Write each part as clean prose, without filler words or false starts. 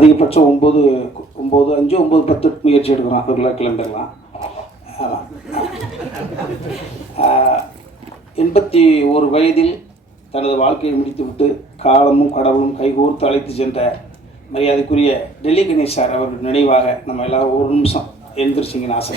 அதிகபட்சம் 9, 10 முயற்சி எடுக்கிறோம், ரெகுலர் கிளம்பிடலாம். 81 வயதில் தனது வாழ்க்கையை முடித்துவிட்டு காலமும் கடவுளும் கைகோர்த்து அழைத்து சென்ற மரியாதைக்குரிய டெல்லி கணேஷ் சார் அவர்கள் நினைவாக நம்ம எல்லோரும் ஒரு நிமிஷம் எழுந்திரிச்சிங்கன்னு ஆசை.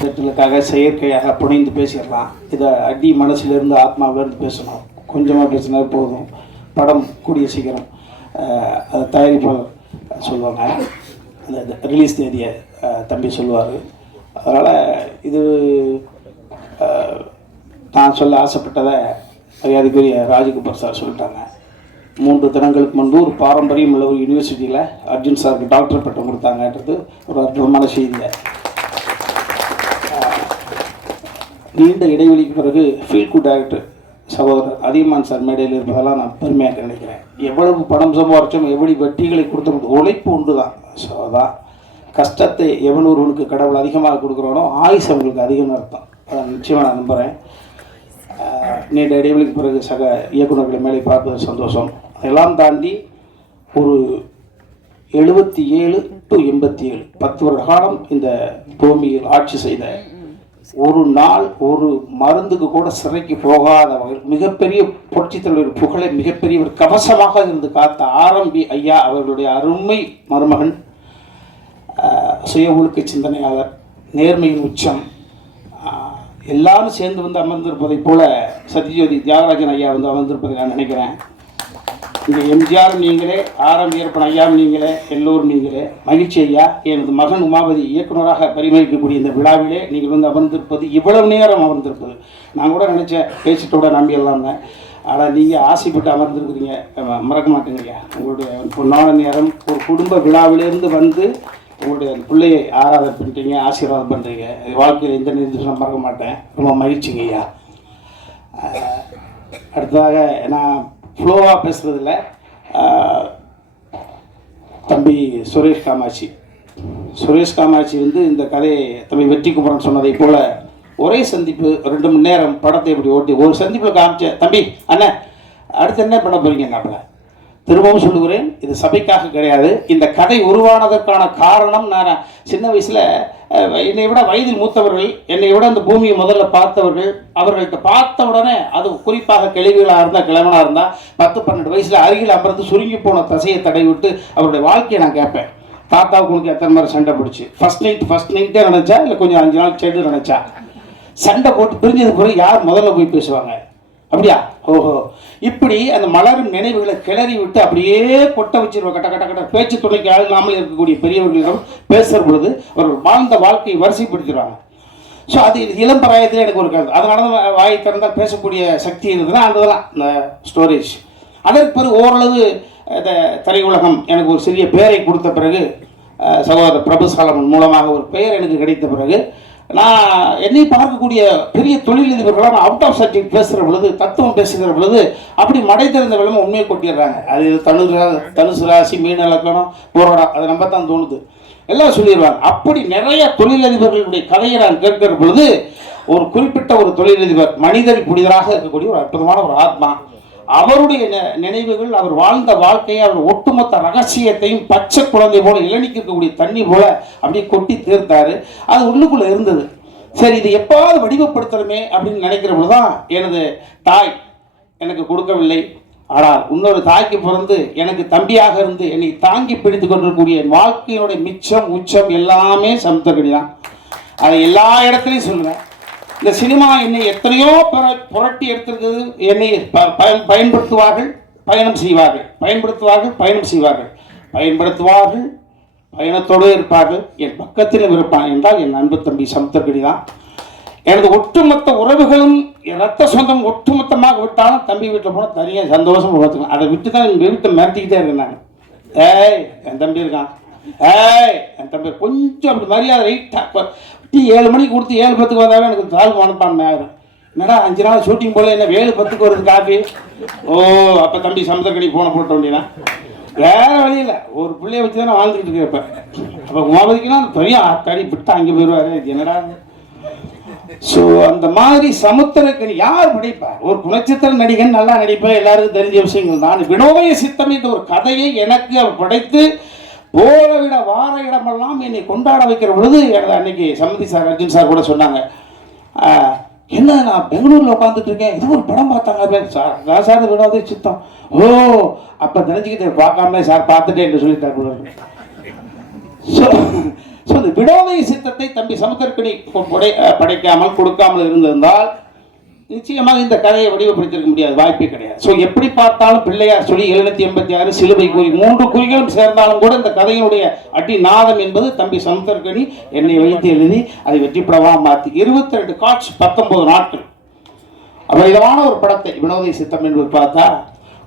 செட்டிலுக்காக செயற்கையாக புனைந்து பேசிடலாம். இதை அடி மனசிலிருந்து ஆத்மாவிலேருந்து பேசணும். கொஞ்சமாக பேசினா போதும். படம் கூடிய சீக்கிரம் அதை தயாரிப்பாளர் சொல்லுவாங்க, அந்த ரிலீஸ் தேதியை தம்பி சொல்லுவார். அதனால் இது நான் சொல்ல ஆசைப்பட்டதை மரியாதைக்குரிய ராஜகோபால் சார் சொல்லிட்டாங்க. 3 தினங்களுக்கு முன்பு ஒரு பாரம்பரியம் உள்ள ஒரு யூனிவர்சிட்டியில் அர்ஜுன் சாருக்கு டாக்டர் பட்டம் கொடுத்தாங்கன்றது ஒரு அற்புதமான செய்தி. நீண்ட இடைவெளிக்கு பிறகு ஃபீல்ட் குட் டைரக்டர் சகோதரர் அதியமான் சார் மேடையில் இருப்பதெல்லாம் நான் பெருமையாக நினைக்கிறேன். எவ்வளவு பணம் சம்பாரிச்சோம், எவ்வளவு வெற்றிகளை கொடுத்த உழைப்பு உண்டு தான். ஸோ அதான் கஷ்டத்தை எவன் ஒருவனுக்கு கடவுள் அதிகமாக கொடுக்குறானோ ஆயுஸ் அவங்களுக்கு அதிகம்னு அர்த்தம். அதை நிச்சயமாக நான் நம்புகிறேன். நீண்ட இடைவெளிக்கு பிறகு சக இயக்குநர்களை மேலே பார்ப்பது சந்தோஷம். அதெல்லாம் தாண்டி ஒரு 77 to 87 10 வருட காலம் இந்த பூமியில் ஆட்சி செய்த ஒரு நாள் ஒரு மருந்துக்கு கூட சிறைக்கு போகாதவர்கள் மிகப்பெரிய புரட்சித் தலைவர் புகழை மிகப்பெரிய ஒரு கவசமாக இருந்து காத்த ஆரம்பி ஐயா அவர்களுடைய அருமை மருமகன், சுய ஒழுக்க சிந்தனையாளர், நேர்மையின் உச்சம், எல்லாரும் சேர்ந்து வந்து அமர்ந்திருப்பதைப் போல சத்யஜோதி தியாகராஜன் ஐயா வந்து அமர்ந்திருப்பதை நான் நினைக்கிறேன். இங்கே எம்ஜிஆர் நீங்களே, ஆரம் வீரப்பன் ஐயாவும் நீங்களே, எல்லோரும் நீங்களே. மகிழ்ச்சி ஐயா, எனது மகன் உமாபதி இயக்குநராக பரிமளிக்கக்கூடிய இந்த விழாவிலே நீங்கள் வந்து அமர்ந்திருப்பது, இவ்வளவு நேரம் அமர்ந்திருப்பது, நான் கூட நினச்சேன் பேசிட்டோட நம்பியெல்லாம். ஆனால் நீங்கள் ஆசைப்பட்டு அமர்ந்திருக்கிறீங்க, மறக்க மாட்டேங்க ஐயா. உங்களுடைய பொன்னான நேரம் ஒரு குடும்ப விழாவிலிருந்து வந்து உங்களுடைய பிள்ளையை ஆராதனை பண்ணிட்டீங்க, ஆசீர்வாதம் பண்ணுறீங்க. வாழ்க்கையில் எந்த நிர்தேசம் மறக்க மாட்டேன். ரொம்ப மகிழ்ச்சிங்க ஐயா. அடுத்ததாக நான் ஃப்ளோவாக பேசுகிறதில்ல, தம்பி சுரேஷ் காமாட்சி வந்து இந்த கதையை தம்பி வெற்றி குமரன் சொன்னதை போல் ஒரே சந்திப்பு 2 மணி நேரம் படத்தை இப்படி ஓட்டி ஒரு சந்திப்பில் காமிச்ச தம்பி அண்ணன் அடுத்து என்ன பண்ண போகிறீங்க? நான் திரும்பவும் சொல்லுகிறேன், இது சபைக்காக கிடையாது. இந்த கதை உருவானதற்கான காரணம், நான் சின்ன வயசில் என்னை விட வயதில் மூத்தவர்கள், என்னை விட அந்த பூமியை முதல்ல பார்த்தவர்கள், அவர்கள்ட்ட பார்த்த உடனே, அது குறிப்பாக கிழவிகளாக இருந்தால் கிழவனாக இருந்தால் 10-12 வயசில் அருகில் அமர்ந்து சுருங்கி போன தசையை தடை விட்டு அவருடைய வாழ்க்கையை நான் கேட்பேன். தாத்தாவுக்கு உனக்கு எத்தனை மாதிரி சண்டை பிடிச்சி ஃபஸ்ட் நைட்டே நினச்சா இல்லை கொஞ்சம் 5 நாள் சென்று நினச்சா சண்டை போட்டு பிரிஞ்சது பிறகு யார் முதல்ல போய் பேசுவாங்க? அப்படியா? ஓஹோ. இப்படி அந்த மலரும் நினைவுகளை கிளறி விட்டு அப்படியே கொட்ட வச்சிருவோம். கட்ட கட்ட கட்ட பேச்சு துணைக்கு ஆளாமல் இருக்கக்கூடிய பெரியவர்களிடம் பேசுகிற பொழுது அவர்கள் வாழ்ந்த வாழ்க்கையை வரிசைப்படுத்திடுவாங்க. ஸோ அது இளம் பிராயத்தில் எனக்கு ஒரு கருத்து. அதனால தான் வாயை திறந்தால் பேசக்கூடிய சக்தி இருந்ததுன்னா அதுதான் இந்த ஸ்டோரேஜ். அதற்கு பிறகு ஓரளவு இந்த திரையுலகம் எனக்கு ஒரு சிறிய பெயரை கொடுத்த பிறகு, சகோதரர் பிரபு சாலமன் மூலமாக ஒரு பெயர் எனக்கு கிடைத்த பிறகு, நான் என்னை பார்க்கக்கூடிய பெரிய தொழிலதிபர்களாக நான் அவுட் ஆஃப் சப்ஜெக்ட் பேசுகிற பொழுது, தத்துவம் பேசுகிற பொழுது அப்படி மடை திறந்த விளம்பரம் உண்மையை கொட்டிடுறாங்க. அது தனுசு ராசி, மீன இலக்கணம், போராடா, அதை நம்ப தான் தோணுது, எல்லாம் சொல்லிடுவாங்க. அப்படி நிறைய தொழிலதிபர்களுடைய கதையை நான் கேட்கிற பொழுது, ஒரு குறிப்பிட்ட ஒரு தொழிலதிபர் மனிதர் புனிதராக இருக்கக்கூடிய ஒரு அற்புதமான ஒரு ஆத்மா, அவருடைய நினைவுகள், அவர் வாழ்ந்த வாழ்க்கையை, அவர் ஒட்டுமொத்த ரகசியத்தையும் பச்சை குழந்தை போல இளநிக்கு இருக்கக்கூடிய தண்ணி போல அப்படியே கொட்டி தீர்த்தாரு. அது உள்ளுக்குள்ள இருந்தது. சரி, இது எப்பாவது வடிவப்படுத்தணுமே அப்படின்னு நினைக்கிற பொழுதுதான் எனது தாய் எனக்கு கொடுக்கவில்லை. ஆனால் இன்னொரு தாய்க்கு பிறந்து எனக்கு தம்பியாக இருந்து என்னை தாங்கி பிடித்து கொண்டிருக்கக்கூடிய என் வாழ்க்கையினுடைய மிச்சம் உச்சம் எல்லாமே சமுத்திரக்கனி தான். அதை எல்லா இடத்துலையும் சொல்லுவேன். இந்த சினிமா என்னை எத்தனையோ புரட்டி எடுத்திருக்கிறது. என்னை பயன்படுத்துவார்கள், பயணம் செய்வார்கள், பயன்படுத்துவார்கள், பயணத்தோடு இருப்பார்கள். என் பக்கத்திலும் இருப்பான் என்றால் என் அன்பு தம்பி சமுத்திரக்கனி தான். எனது ஒட்டுமொத்த உறவுகளும் ரத்த சொந்தம் ஒட்டுமொத்தமாக விட்டாலும் தம்பி வீட்டில் போனால் தனியாக சந்தோஷம் பார்த்துக்கலாம். அதை விட்டு தான் எங்கள் வீட்டை மிரட்டிக்கிட்டே இருக்கேன் நான். என் தம்பி இருக்கான், என் தம்பி கொஞ்சம் அப்படி மரியாதை ரைட்டாக 7 மணிக்கு கொடுத்து 7:10 வந்தாலும் எனக்கு தாழ்வு அனுப்பான். என்னடா 5 நாள் ஷூட்டிங் போல என்ன 7:10 வருது காஃபி? ஓ, அப்போ தம்பி சமுத்திரக்கனி போன போட்ட வேண்டியதான். வேறு வழியில் ஒரு பிள்ளைய வச்சு தானே வாழ்ந்துக்கிட்டு இருக்கேன். இப்போ அப்போ உமாபதிக்குன்னா பெரிய ஆத்தாடி விட்டு அங்கே போயிடுவார். என்னடா ஸோ அந்த மாதிரி சமுத்திரக்கனி யார் படைப்பார்? ஒரு குணச்சித்திர நடிகன் நல்லா நடிப்பார், எல்லாருக்கும் தெரிஞ்ச விஷயங்கள் தான். வினோதய சித்தம் என்ற ஒரு கதையை எனக்கு அவர் படைத்து போற விட வார இடமெல்லாம் என்னை கொண்டாட வைக்கிற பொழுது அன்னைக்கு சம்மதி சார், அர்ஜுன் சார் கூட சொன்னாங்க, என்ன நான் பெங்களூரில் உட்காந்துட்டு இருக்கேன், இது ஒரு படம் பார்த்தாங்க சார். நான் சார் வினோதய சித்தம், ஓ அப்போ தெரிஞ்சுக்கிட்டு பார்க்காம சார் பார்த்துட்டேன் என்று சொல்லிட்டார். ஸோ இந்த வினோதய சித்தத்தை தம்பி சமுத்திரக்கனி படைக்காமல் கொடுக்காமல் இருந்திருந்தால் நிச்சயமாக இந்த கதையை வடிவப்படுத்திருக்க முடியாது, வாய்ப்பே கிடையாது. ஸோ எப்படி பார்த்தாலும் பிள்ளையார் சொல்லி 786 சிலுவை குறி 3 குறிகளும் சேர்ந்தாலும் கூட இந்த கதையினுடைய அடி நாதம் என்பது தம்பி சமுத்திரக்கனி என்னை வைத்து எழுதி அதை வெற்றிப்படமாக மாற்றி 22 காட்சி 19 நாட்கள் அபரிதமான ஒரு படத்தை வினோதய சித்தம் என்பது பார்த்தா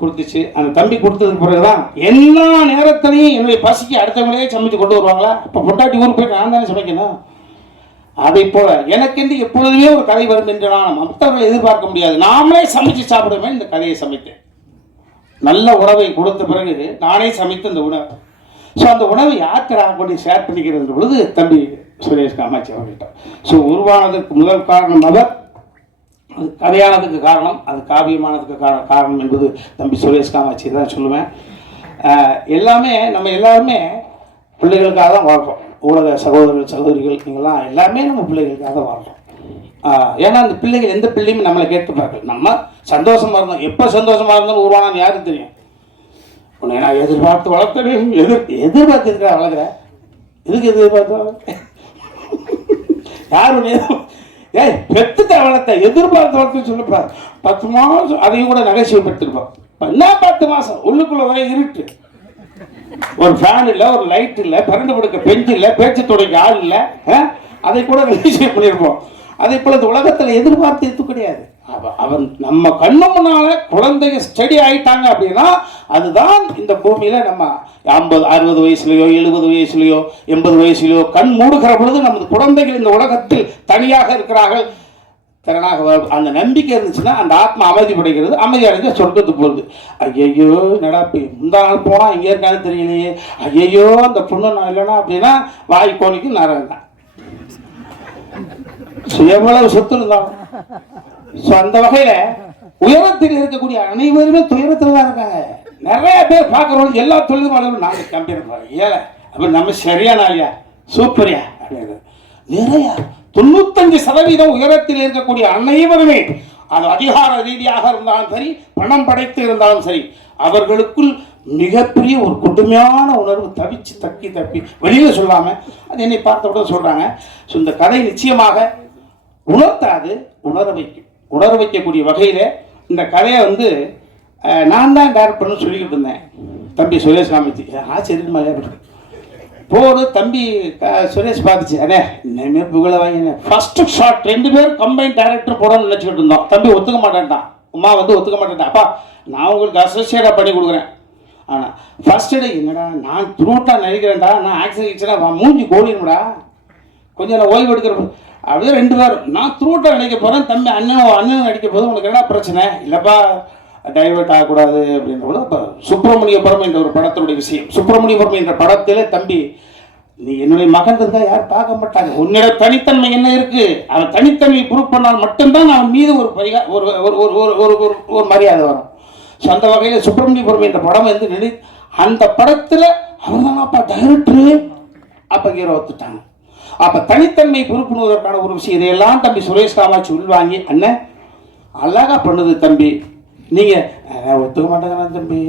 கொடுத்துச்சு. அந்த தம்பி கொடுத்ததுக்கு பிறகுதான் எல்லா நேரத்திலையும் என்னுடைய பசிக்கு அடுத்தவங்களே சமைச்சு கொண்டு வருவாங்களா, இப்போ பொண்டாட்டி ஊருக்கு போய் நான் தானே சமைக்கணும். அதை போல எனக்கென்று எப்பொழுதுமே ஒரு கதை வரும் என்று நான் மற்றவர்களை எதிர்பார்க்க முடியாது, நாமளே சமைச்சு சாப்பிடுவேன். இந்த கதையை சமைத்தேன், நல்ல உணவை கொடுத்த பிறகு நானே சமைத்து அந்த உணவு. ஸோ அந்த உணவை யார்கிட்ட கொண்டு ஷேர் பண்ணிக்கிறது பொழுது தம்பி சுரேஷ் காமாட்சி அவர்கிட்ட. ஸோ உருவானதற்கு முதல் காரணம் அவர், அது கதையானதுக்கு காரணம், அது காவியமானதுக்கு காரணம் என்பது தம்பி சுரேஷ் காமாட்சி தான் சொல்லுவேன். எல்லாமே நம்ம எல்லாருமே பிள்ளைகளுக்காக தான் வாழ்கிறோம். ஊடக சகோதரர்கள் சகோதரிகள் நீங்கள்லாம் எல்லாமே நம்ம பிள்ளைகளுக்காக தான் வாழ்கிறோம். ஏன்னா அந்த பிள்ளைகள் எந்த பிள்ளையுமே நம்மளை கேட்டுப்பாங்க. நம்ம சந்தோஷமாக இருந்தோம், எப்போ சந்தோஷமாக இருந்தாலும் உருவானான்னு யாருக்கு தெரியும்? உன்னை நான் எதிர்பார்த்து வளர்த்தேன், எதிர்பார்த்து இருக்கிற வளர்க்குற எதுக்கு எதிர்பார்த்து வளர்க்க யார் ஒன்று ஏய் பெத்துட்ட வளர்த்த எதிர்பார்த்து வளர்த்து சொல்லுப்பா. 10 மாதம் அதையும் கூட நகைச்சுவைப்படுத்திருப்போம். என்ன 10 மாதம் உள்ளுக்குள்ள வரை இருட்டு, ஒரு ஃபேன் இல்லை, ஒரு லைட் இல்லை, பரண்டு படுக்க பெஞ்சு இல்லை, பேச்சு துடைக்க ஆள் இல்லை, அதை கூட நகைச்சுவை பண்ணியிருப்போம். அதே போல இந்த உலகத்தில் எதிர்பார்த்து எது கிடையாது. அவன் நம்ம கண்ணு முன்னால குழந்தைங்க ஸ்டடி ஆயிட்டாங்க அப்படின்னா அதுதான் இந்த பூமியில நம்ம 50 60 வயசுலையோ 70 வயசுலையோ 80 வயசுலையோ கண் மூடுகிற பொழுது நமது குழந்தைகள் இந்த உலகத்தில் தனியாக இருக்கிறார்கள், திறனாக அந்த நம்பிக்கை இருந்துச்சுன்னா அந்த ஆத்மா அமைதிப்படுகிறது, அமைதி அடைஞ்ச சொர்க்கத்துக்கு போகுது. ஐயையோ என்னடா முந்தா நாள் போனால் எங்கே இருக்கான்னு தெரியலையே, ஐயையோ அந்த பொண்ணு நான் இல்லைன்னா அப்படின்னா வாய் கோணிக்கு நரகம் தான். எவ்வளவு சொத்து இருந்தாலும் ஸோ அந்த வகையில் உயரத்தில் இருக்கக்கூடிய அனைவருமே துயரத்தில் தான் இருக்காங்க. நிறைய பேர் பார்க்குறவங்க எல்லா தொழிலும் அளவு நாங்கள் கம்பேர் பண்ணுறோம், ஏழை அப்படி நம்ம சரியான ஐயா சூப்பரியா அப்படின்னு நிறையா 95% உயரத்தில் இருக்கக்கூடிய அனைவருமே அது அதிகார ரீதியாக இருந்தாலும் சரி, பணம் படைத்து இருந்தாலும் சரி, அவர்களுக்குள் மிகப்பெரிய ஒரு கொடுமையான உணர்வு தவிச்சு தப்பி வெளியில் சொல்லாமல் அது என்னை பார்த்தவுடன் சொல்கிறாங்க. ஸோ இந்த கதை நிச்சயமாக உணர்த்தாது, உணர வைக்கக்கூடிய வகையில் இந்த கதையை நான் தான் டைரக்ட் பண்ணு சொல்லிக்கிட்டு இருந்தேன். தம்பி சுரேஷ் காமிச்சு ஆச்சரியமாக போடு தம்பி சுரேஷ் பார்த்துச்சு, அண்ணே இனிமேல் புகழ வாங்கினேன். ஃபர்ஸ்ட் ஷாட் 2 பேரும் கம்பைன் டைரக்டர் போடணும்னு நினச்சிக்கிட்டு இருந்தோம். தம்பி ஒத்துக்க மாட்டேன்ட்டான், உமா ஒத்துக்க மாட்டேன்ட்டான். அப்பா நான் உங்களுக்கு அசோசியேட்டாக பண்ணி கொடுக்குறேன். ஆனால் ஃபர்ஸ்ட் டே என்னடா நான் த்ரூட்டாக நினைக்கிறேன்டா, நான் ஆக்சிடென்ட் மூஞ்சி கோடிடும்டா, கொஞ்சம் நான் ஓய்வு எடுக்கிற அப்படியே 2 பேரும் நான் த்ரூட்டாக நினைக்க போகிறேன், தம்பி அண்ணன் நடிக்க போது உனக்கு என்ன பிரச்சனை இல்லைப்பா டைவர்ட் ஆகக்கூடாது அப்படின்ற போது அப்போ சுப்பிரமணியபுரம் என்ற ஒரு படத்தினுடைய விஷயம். சுப்பிரமணியபுரம் என்ற படத்தில் தம்பி நீ என்னுடைய மகன் இருந்தால் யாரும் பார்க்க மாட்டாங்க, உன்னோட தனித்தன்மை என்ன இருக்கு, அவன் தனித்தன்மையை ப்ரூவ் பண்ணால் மட்டும்தான் அவன் மீது ஒரு மரியாதை வரும். ஸோ அந்த வகையில் சுப்பிரமணியபுரம் என்ற படம் அந்த படத்தில் அவன் தான் அப்பா டைரக்டரு, அப்போ ஹீரோ ஒத்துட்டாங்க. அப்போ தனித்தன்மை ப்ரூவ் பண்ணுவதற்கான ஒரு விஷயம் இதையெல்லாம் தம்பி சுரேஷ் காமாட்சி உள்வாங்கி அண்ணன் அழகா பண்ணுது தம்பி, நீங்கள் ஒத்துக்க மாட்டேங்கிறா தம்பி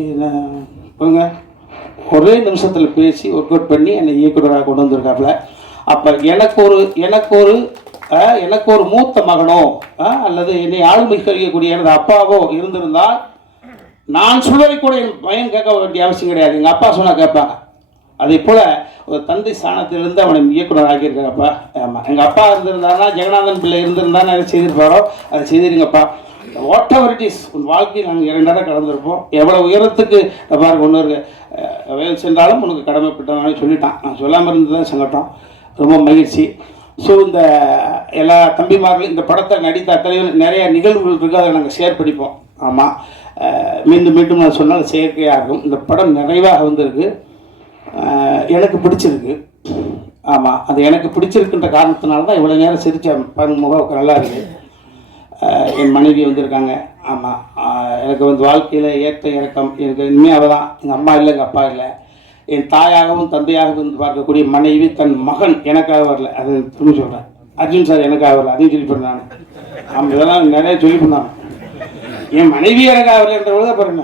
போங்க ஒரே நிமிஷத்தில் பேசி ஒர்க் அவுட் பண்ணி என்னை இயக்குநராக கொண்டு வந்திருக்காப்புல. அப்போ எனக்கு ஒரு மூத்த மகனோ அல்லது என்னை ஆளுமை கழிக்கக்கூடிய எனது அப்பாவோ இருந்திருந்தால் நான் சொல்வதை கூட என் பையன் கேட்க வேண்டிய அவசியம் கிடையாது, எங்கள் அப்பா சொன்னால் கேட்பாங்க. அதே போல் ஒரு தந்தை ஸ்தானத்திலிருந்து அவனை இயக்குனர் ஆக்கியிருக்காப்பா. ஆமாம், எங்கள் அப்பா இருந்திருந்தாருன்னா ஜெகநாதன் பிள்ளை இருந்திருந்தான்னு அதை செய்திருப்பாரோ அதை செய்திருங்கப்பா. வாட் எவர் இட் இஸ், உன் வாழ்க்கையில் நாங்கள் 2 நேரம் கடந்திருப்போம். எவ்வளோ உயரத்துக்கு பாருங்க ஒன்று இருக்கு வேல் சென்றாலும் உனக்கு கடமைப்பட்டவனு சொல்லிட்டான். நான் சொல்லாமல் இருந்தது தான் சங்கட்டம், ரொம்ப மகிழ்ச்சி. ஸோ இந்த எல்லா தம்பிமார்களும் இந்த படத்தை நடித்த அத்தனையும் நிறைய நிகழ்வுகள் இருக்குது, அதை நாங்கள் ஷேர் பண்ணிப்போம். ஆமாம், மீண்டும் நான் சொன்னால் செயற்கையாக இருக்கும். இந்த படம் நிறைவாக வந்திருக்கு, எனக்கு பிடிச்சிருக்கு. ஆமாம், அது எனக்கு பிடிச்சிருக்கின்ற காரணத்தினால தான் இவ்வளோ நேரம் சிரித்தேன். பாருங்க, முகம் நல்லா இருக்குது. என் மனைவி வந்திருக்காங்க. ஆமாம், எனக்கு வந்து வாழ்க்கையில் ஏற்ற இறக்கம் எனக்கு இனிமேல் அவள் தான். எங்கள் அம்மா இல்லை, எங்கள் அப்பா இல்லை. என் தாயாகவும் தந்தையாகவும் இருந்து பார்க்கக்கூடிய மனைவி தன் மகன் எனக்காக வரல. அது திரும்பி சொல்கிறேன், அர்ஜுன் சார் எனக்காக வரல, அதையும் சொல்லி பண்ணேன் நான். ஆமாம், இதெல்லாம் நிறைய சொல்லி பண்ணான். என் மனைவி எனக்காக வரலன்றத பாருங்க,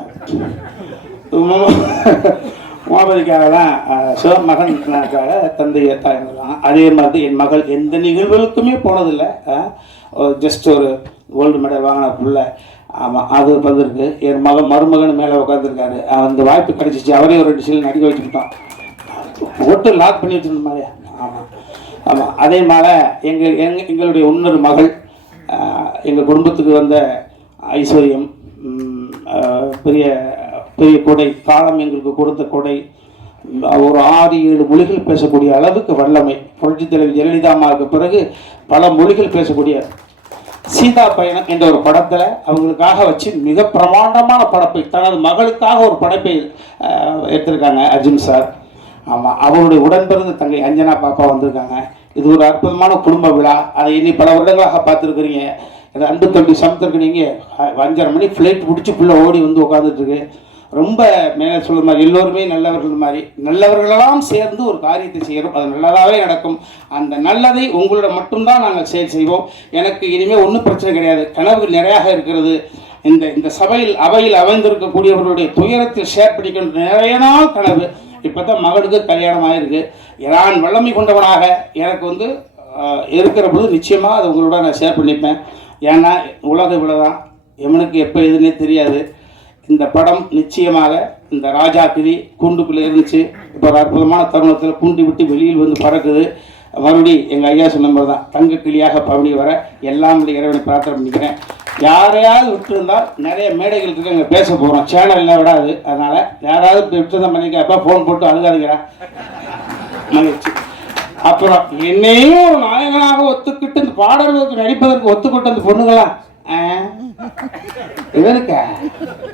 உமாபதிக்காக தான். ஸோ மகனுக்காக தந்தையை தாய்தான். அதே மாதிரி என் மகள் எந்த நிகழ்வுகளுக்குமே போனதில்லை. ஜஸ்ட் ஒரு கோல்டு மெடல் வாங்கின பிள்ளை. ஆமாம், அது வந்திருக்கு. என் மருமகன் மேலே உட்காந்துருக்காரு. அந்த வாய்ப்பு கிடச்சிச்சு. அவரே ஒரு 2 சீல் நடிக்க வச்சுக்கிட்டோம். ஓட்டு லாக் பண்ணி வச்சுருந்த மாதிரியா. ஆமாம் ஆமாம். அதே மாதிரி எங்களுடைய இன்னொரு மகள், எங்கள் குடும்பத்துக்கு வந்த ஐஸ்வர்யம், பெரிய பெரிய கொடை, காலம் எங்களுக்கு கொடுத்த கொடை. ஒரு 6-7 மொழிகள் பேசக்கூடிய அளவுக்கு வல்லமை. புரட்சித் தலைவி ஜெயலலிதா அம்மாவுக்கு பிறகு பல மொழிகள் பேசக்கூடிய சீதா பயணம் என்ற ஒரு படத்தில் அவங்களுக்காக வச்சு மிக பிரமாண்டமான படைப்பை, தனது மகளுக்காக ஒரு படைப்பை எடுத்திருக்காங்க அர்ஜுன் சார். ஆமாம், அவருடைய உடன்பிறந்த தங்கை அஞ்சனா பாப்பா வந்திருக்காங்க. இது ஒரு அற்புதமான குடும்ப விழா. அதை இனி பல வருடங்களாக பார்த்துருக்குறீங்க. அது அன்பு தம்பி சமுத்திரக்கு நீங்கள் 5:30 மணி ஃப்ளைட் பிடிச்சி பிள்ளை ஓடி வந்து உட்காந்துட்டுருக்கு. ரொம்ப மேலே சொல்கிற மாதிரி எல்லோருமே நல்லவர்கள் மாதிரி, நல்லவர்களெல்லாம் சேர்ந்து ஒரு காரியத்தை செய்கிறோம். அது நல்லதாகவே நடக்கும். அந்த நல்லதை உங்களோட மட்டும்தான் நாங்கள் செய்வோம். எனக்கு இனிமேல் ஒன்றும் பிரச்சனை கிடையாது. கனவுகள் நிறையாக இருக்கிறது. இந்த அவையில் அமைந்திருக்கக்கூடியவர்களுடைய துயரத்தில் ஷேர் பண்ணிக்கின்ற நிறைய நாள் கனவு. இப்போ தான் மகளுக்கு கல்யாணம் ஆகிருக்கு. நான் வல்லமை கொண்டவனாக எனக்கு வந்து இருக்கிற பொழுது நிச்சயமாக அதை உங்களோட நான் ஷேர் பண்ணிப்பேன். ஏன்னா உலக விழதான், எவனுக்கு எப்போ எதுன்னே தெரியாது. இந்த படம் நிச்சயமாக இந்த ராஜா கிளி கூண்டுக்குள்ளே இருந்துச்சு. இப்போ ஒரு அற்புதமான தருணத்தில் கூண்டு விட்டு வெளியில் வந்து பறக்குது. மறுபடி எங்கள் ஐயா சொன்ன மாதிரி தான் தங்க கிளியாக பவனி வர எல்லாம் இறைவனை பிரார்த்தனை பண்ணிக்கிறேன். யாரையாவது விட்டுருந்தால் நிறைய மேடைகள் இருக்கு, அங்கே பேச போகிறோம். சேனல்லாம் விடாது. அதனால் யாராவது விட்டுருந்தா பண்ணிக்க, அப்போ ஃபோன் போட்டு அழுகாதுங்கிறேன். மகிழ்ச்சி. அப்புறம் என்னையும் நாயகனாக ஒத்துக்கிட்டு இந்த பாடல்களுக்கு நடிப்பதற்கு ஒத்துக்கிட்டு அந்த பொண்ணுங்களாம் இதற்கா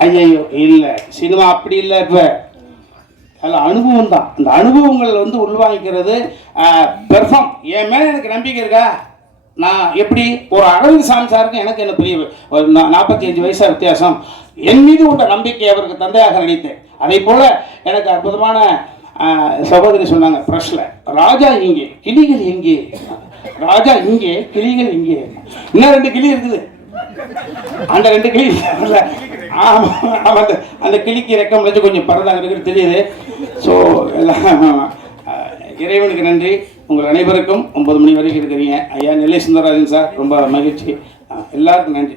ஐயோ இல்லை, சினிமா அப்படி இல்லை. இப்போ அதில் அனுபவம் தான். அந்த அனுபவங்கள் வந்து உள்வாங்கிக்கிறது. பெர்ஃபார்ம் என் மேலே எனக்கு நம்பிக்கை இருக்கா? நான் எப்படி ஒரு அரவிந்த் சாமி சாருக்கு எனக்கு என்ன பெரிய ஒரு 45 வயசா வித்தியாசம். என் மீது உள்ள நம்பிக்கை அவருக்கு தந்தையாக நினைத்தேன். அதே போல் எனக்கு அற்புதமான சகோதரி சொன்னாங்க ப்ரெஷ்ல, ராஜா இங்கே கிளிகள் எங்கே, ராஜா இங்கே கிளிகள் இங்கே. இன்னும் 2 கிளி இருக்குது. அந்த 2 கிளி அந்த கிளிக்கு ரெக்கம் வச்சு கொஞ்சம் பறந்தாங்க இருக்குது தெரியுது. ஸோ எல்லாம் இறைவனுக்கு நன்றி. உங்கள் அனைவருக்கும் 9 மணி வரைக்கும் இருக்கிறீங்க. ஐயா நெல்லை சுந்தரராஜன் சார் ரொம்ப மகிழ்ச்சி. எல்லாருக்கும் நன்றி.